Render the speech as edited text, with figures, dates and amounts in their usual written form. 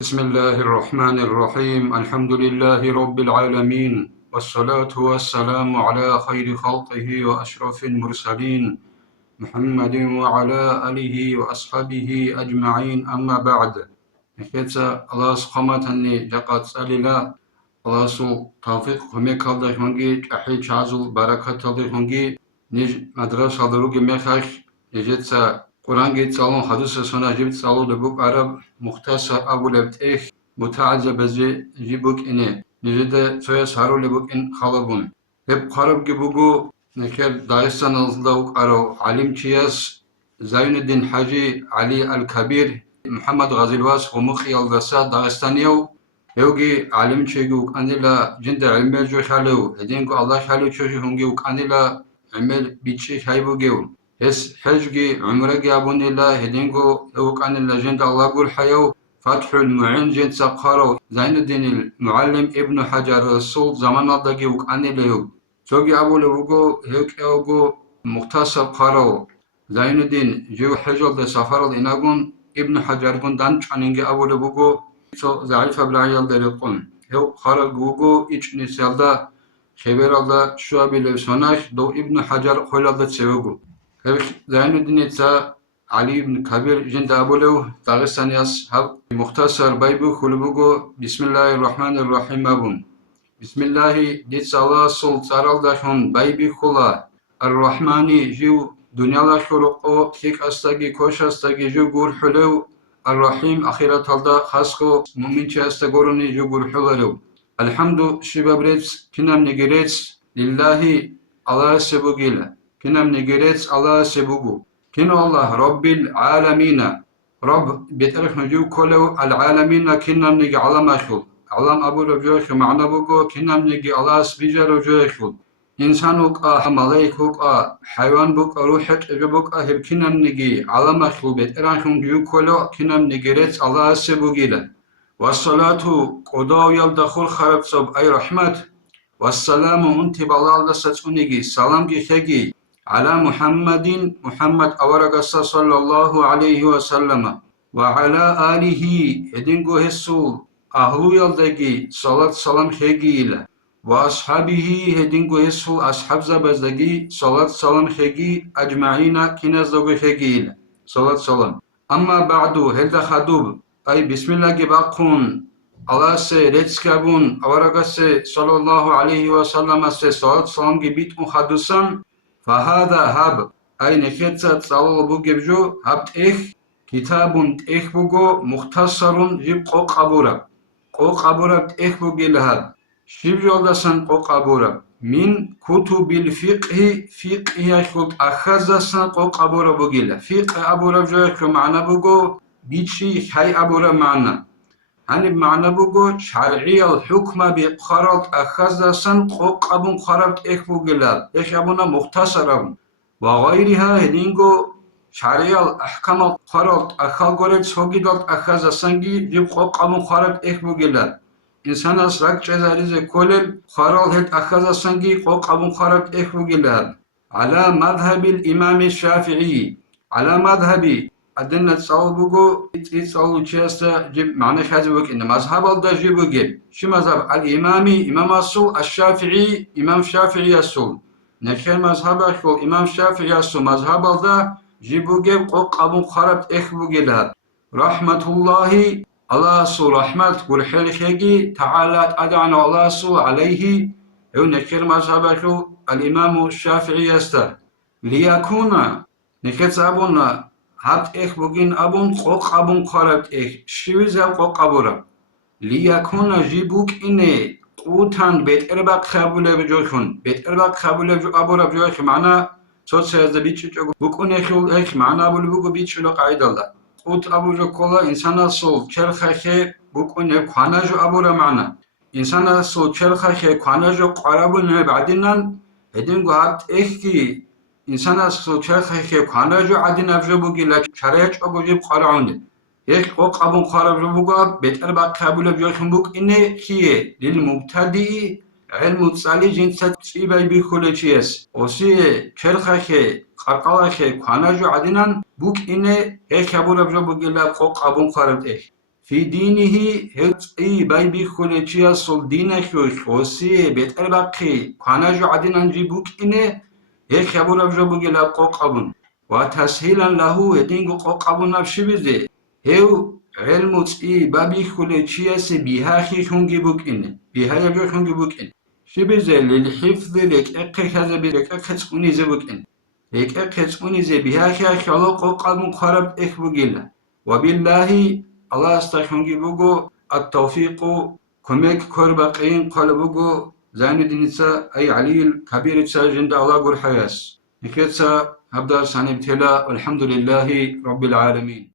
بسم الله الرحمن الرحيم الحمد لله رب العالمين والصلاة والسلام على خير خلقه وأشرف المرسلين محمد وعلى آله وأصحابه أجمعين أما بعد نكتسا الله سبحانه جاقات ساللا الله سو توفيق هميك الله هنگي أحي شازل بركة الله هنگي نج مدرسة دروج مخاش نجتسا قرآن جيت صالون حدث سنة جبت صالون لبوك عرب مختصر أبو لبت متعزة بزي جيبوك إني نجد سويا سارو لبوك إن خالبون هب قرب جيبوكو نكر داغستان الزلوك أرو علم تشياس زين الدين حاجي علي الكبير محمد غازي الواس ومخي الدسات داغستانيو يوجي علم تشيجوك أنيلا جند علم جو خالو هدينكو الله خالو تشوشي هنجيوك أنيلا عمل بيتشي خايبو جيو هس حجي عمرك يا بني الله هدينكو يوك أنيلا جند الله قول حيو فتح المعين جند سقارو زين الدين المعلم ابن حجر الرسول زمان الله جيوك أنيلا يوك شوقي أبو لوجو هيك أوجو مختصر قارو زين الدين جو حجر لسفر الإناغون ابن حجر كون دانش أنينجي أبو لوجو سو ضعيف بلاي الدريقون هو خرج جوجو إيش نسالدا خبر الله شو أبي لسوناش دو ابن حجر خل الله تسوقو هو زين الدين تا علي بن كبير جند أبو له داغستان ياس هب مختصر بايبو خلبوجو بسم الله الرحمن الرحيم أبون بسم الله ديت الله سول تارال داشون بايبي خلا الرحماني جو دنيا لا شروقو خيك أستاجي كوش أستاجي جو جور حلو الرحيم أخيرا تلدا خاصكو مؤمن چاستا گوروني جو گور حلو الحمد شبابريتس كنام نگريتس لله الله سبوغيلا كنام نگريتس الله سبوغو كنو الله رب العالمين رب بيترخ نجو كلو العالمين كنام نگي علم أخل علم أبو رجوخ معنى بوغو كنام نگي الله سبيجا رجوخ إنسان وقع ملاك وقع حيوان وقع روحك وقع هب كنام نجي على مخلوق إرانكم جو كله كنام نجرت الله سبوجيلا والصلاة قضاء يلدخل خرب صب أي رحمة والسلام أنت بالله ستونيجي سلام جي على محمد أورق صلى الله عليه وسلم وعلى آله هدينجو هسول أهلو يلدجي صلاة سلام خيجيلا وأصحابه هدينكو يسفو أصحاب زبزدگي صلاة سلام خيجي أجمعين كناز دوغي خيجيل صلاة سلام أما بعد هلدا خدوب أي بسم الله باقون الله سي ريتسكابون أورغا سي صلى الله عليه وسلم سي صلاة سلام بيت خدوسان فهذا هب أي نخيطة صلى بوغيبجو هبت كتاب بوغو مختصر جيب قوق أبورا بت بوغيل هب شيب جولداسان قوقابورا من كتب الفقه فقه يخلط أخذسان قوقابورا بوغيلا فقه أبورا بجوك معنى بوغو بيتشي حي أبورا معنى هني بمعنى بوغو شرعي الحكم بقرارت أخذسان قوقابون قرارت بوغيلا أبونا مختصرا وغيرها هدينغو شرعي الأحكام قرارت أخذ سوغيدات أخذسان جيب قوقابون قرارت بوغيلا إنسان أسرق جزاريزة كلل خارل هت أخذسانجي قوق أبو خارت إخوجلال على مذهب الإمام الشافعي على مذهبي أدنى تصالبوجو يتصالو تشاستا جيب معنى خازوك إن مذهب الله جيبو جيب شو مذهب الإمامي إمام الصول الشافعي إمام الشافعي الصول نخير مذهب أخو إمام الشافعي الصول مذهب الله جيبو جيب قوق أبو خارت إخوجلال رحمة الله الله سو رحمت قول خيجي تعالى أدعنا الله سو عليه هو نكر مذهبه الإمام الشافعي است ليكون نكت أبونا هات بوجين أبون قوق أبون خربت شويز قوق أبورا ليكون جيبوك إني قوتان بيت أربع خابولة بجوخون بيت أربع خابولة بجو أبورا بجوخ معنا صوت سيزد بيتش بكون يخول معنا أبو لبوكو بيتش لقاعد الله قوت أبو جو كلا إنسان الصول كرخه بكون يقانجو أبورا معنا إنسان الصول كرخه قانجو قرابون بعدين هدين قهات كي إنسان الصول كرخه قانجو عدين أفجو بوجي لا شريج أبو جيب قرعوني قوق أبو قرب بوجا بيتر بقابل بيوخم بوك إنه كيه للمبتدئ علم تصالي جنسات سيباي بيخوليشيس وسي كرخه قرقاخه قانجو عدينان بوك إنه كابولا بجو بوجي لا قوق أبو قرب في دينه هتقي باي بيخولتشيا صل دينك خوسي بيت البقي كانا جو عدنا نجيبوك إنه هيك يابو ربجو بقي لا قوقبن وتسهيلا له يدينغو قوقبن بشبزي هيو علم تقي بابي خولتشيا سي بيها خي خونجي بوك إنه بيها يجو خونجي بوك إنه شبزي للحفظ لك اقي كذا بلك اقي تقوني زبوك إنه لك اقي تقوني زي بيها خي خلو قوقبن خرب اخ بقيلا وبالله الله استخدم بوجو التوفيق كمك كربقين قال بوجو زين الدنيا أي علي الكبير تساجند الله قول حياس نكتسا هبدأ سنة بتلا والحمد لله رب العالمين.